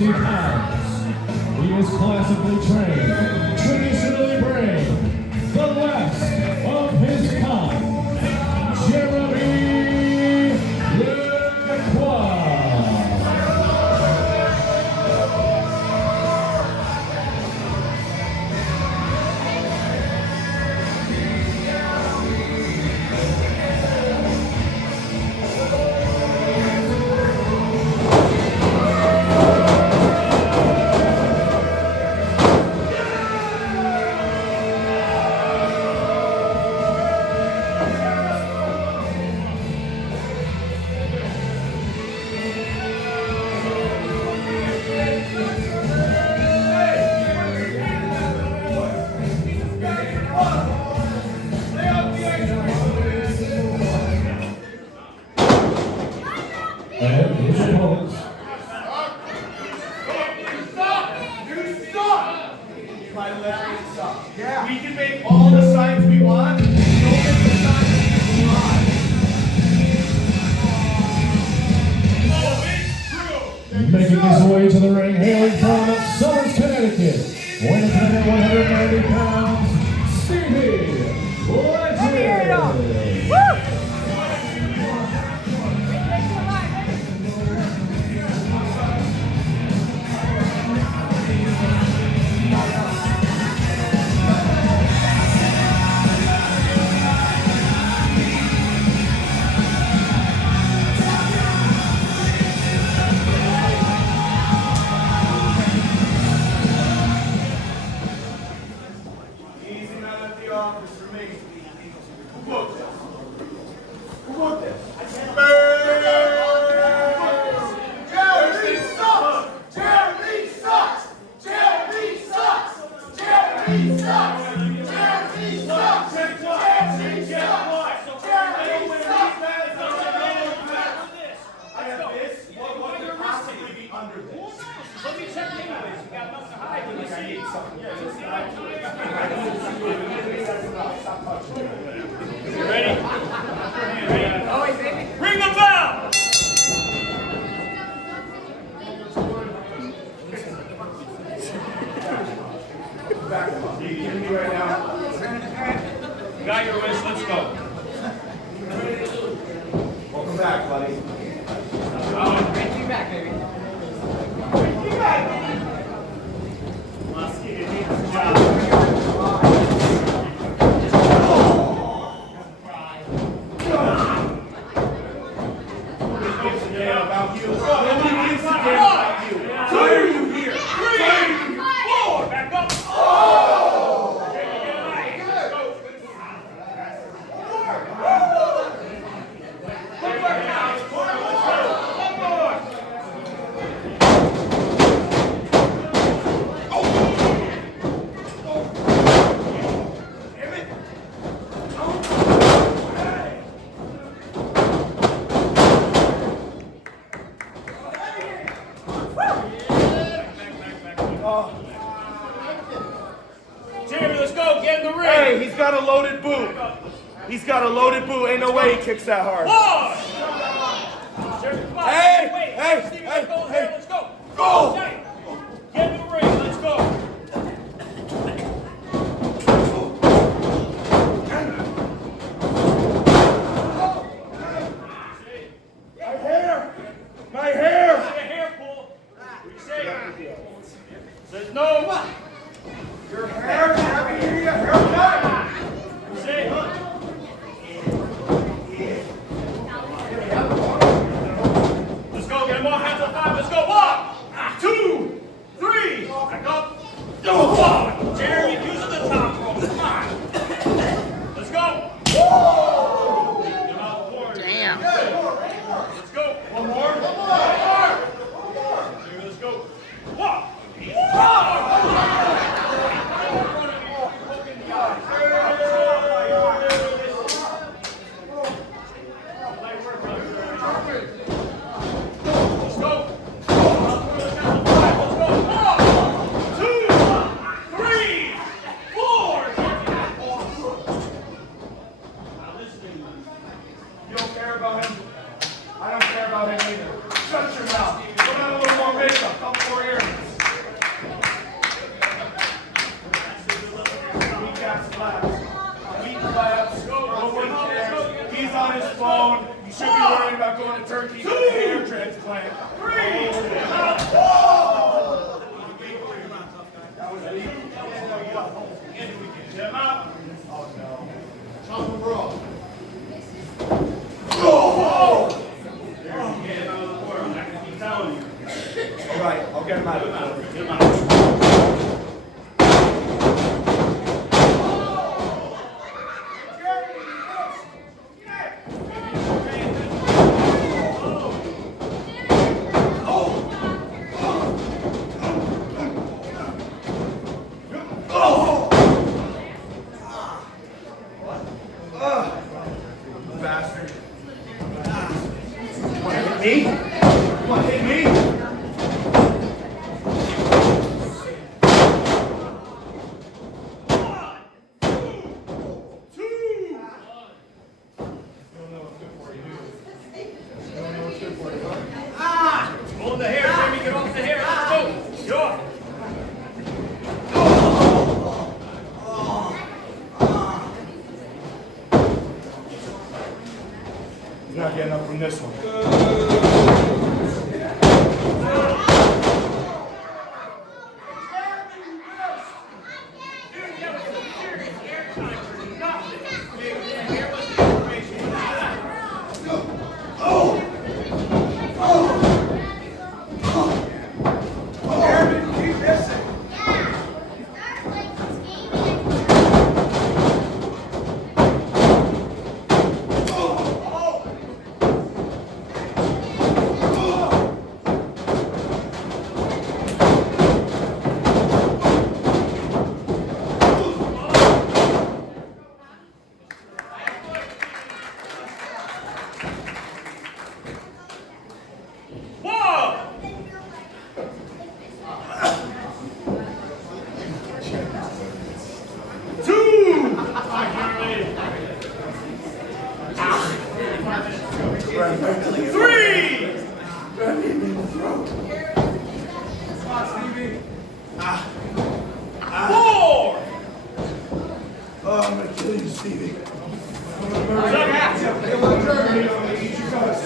150 pounds. He is classically trained, traditionally brave, the last of his kind, Jeremy Lacroix. And his opponents. My left sucks. Yeah. We can make all the signs we want. Don't make the signs that people want. Making his way to the ring, hailing from Somers, Connecticut, weighing in at 190 pounds, Stevie Legend. Easy man at the office for me. Who booked this? Who booked this? Jeremy sucks! Jeremy sucks! Jeremy sucks! Jeremy sucks! Jeremy sucks! Jeremy sucks! Jeremy sucks! I got this. What could possibly be under this? Let me check anyways. You got nothing to hide. Let me I see. need something. Ready? Ring the bell! You kidding me right now? You got your wish. Let's go. Welcome back, buddy. About you. Nobody gives a damn about you. Why are you here? Why are you here? Back up. Jeremy, let's go. Get in the ring. Hey, he's got a loaded boot. He's got a loaded boot. Ain't no way he kicks that hard. One. Jeremy, come on. Hey, Wait. hey, Stevie, hey, let's go. hey. Let's go. Go. Get in the ring. Let's go. My hair. Take a hair pull. What do you say? Says no. Your hair. Happy to hear your haircut. What do you say? Let's go. Get him off. Hands on 5. Let's go. 1, 2. Claps. He's on his phone. You should be worrying about going to Turkey for the hair transplant. Get him out. Get him out of the court. I'm not going to keep telling you. All right, I'll get him out of the court. Get him out. Bastard. Want to hit me? Want to hit me? Hold the hair, Jamie. Get off the hair. Let's go. Get off. He's not getting up from this one. Oh, I'm gonna kill you, Stevie. I'm gonna murder you. I'm gonna eat your guts.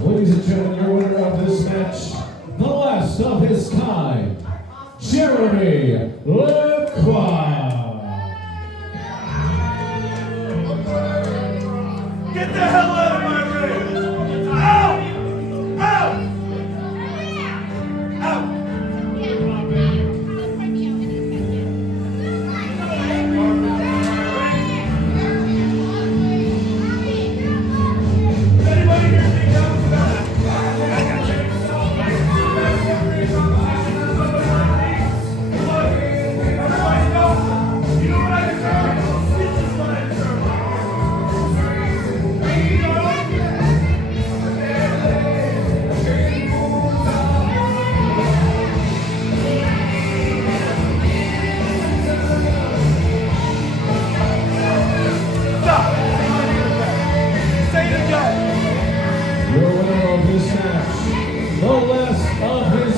Ladies and gentlemen, your winner of this match, the last of his kind, Jeremy Lacroix. Get the hell out of my ring! Out! Out! Out! Anybody here think that was bad? Everybody know? You know what I deserve? This is what I deserve. Stop! Say it again! Your winner of this match, the last of his